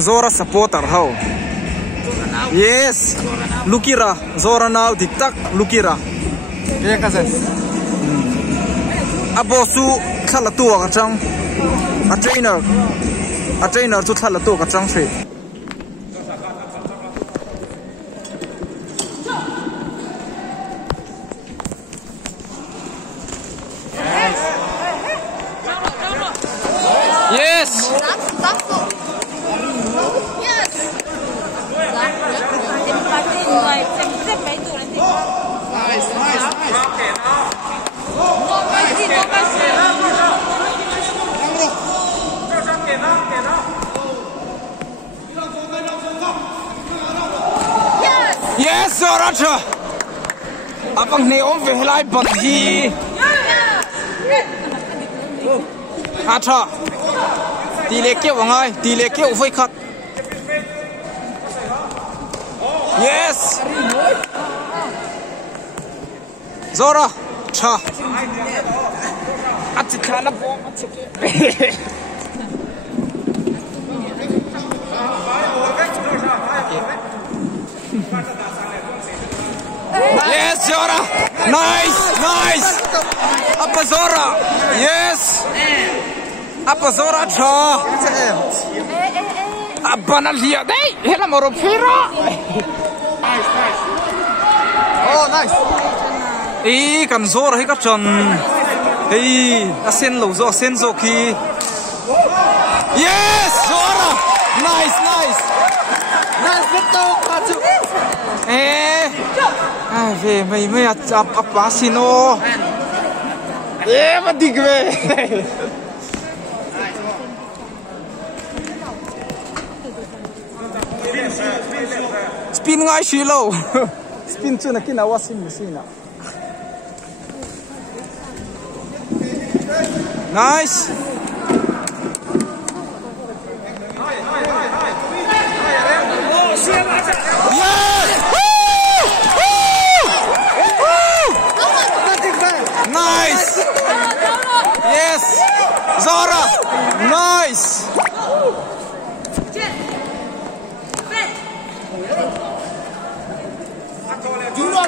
Zora supporter how. Yes. Lukira. Zora now diktak Lukira. Yeah, cousin. Abosu thalatu ka chang. A trainer chu thalatu ka chang fe. Yes. Yes, Soracha. Abang ne om ve helai bang hi. Acha. Ti le keu ngai, ti le keu voi khat. Yes. Zora, cha. Ati kana bo ati. Yes, Zora. Nice, nice. Apa Zora? Yes. Apa Zora cha? Apa na lihat deh? Hela moro pera. Nice, nice. Oh, nice. Kan Zora hi ka chon. Asen lo zo, asen zo ki. Yes, Zora. Nice, nice. Nice, betul. Maju. Về mày áp bá xin ô. Mà đi về. Spin ngay xí lâu. Spin chưa là cái nào washing machine nào. Nice. Nice! Yes! Zora! Nice! Dulu.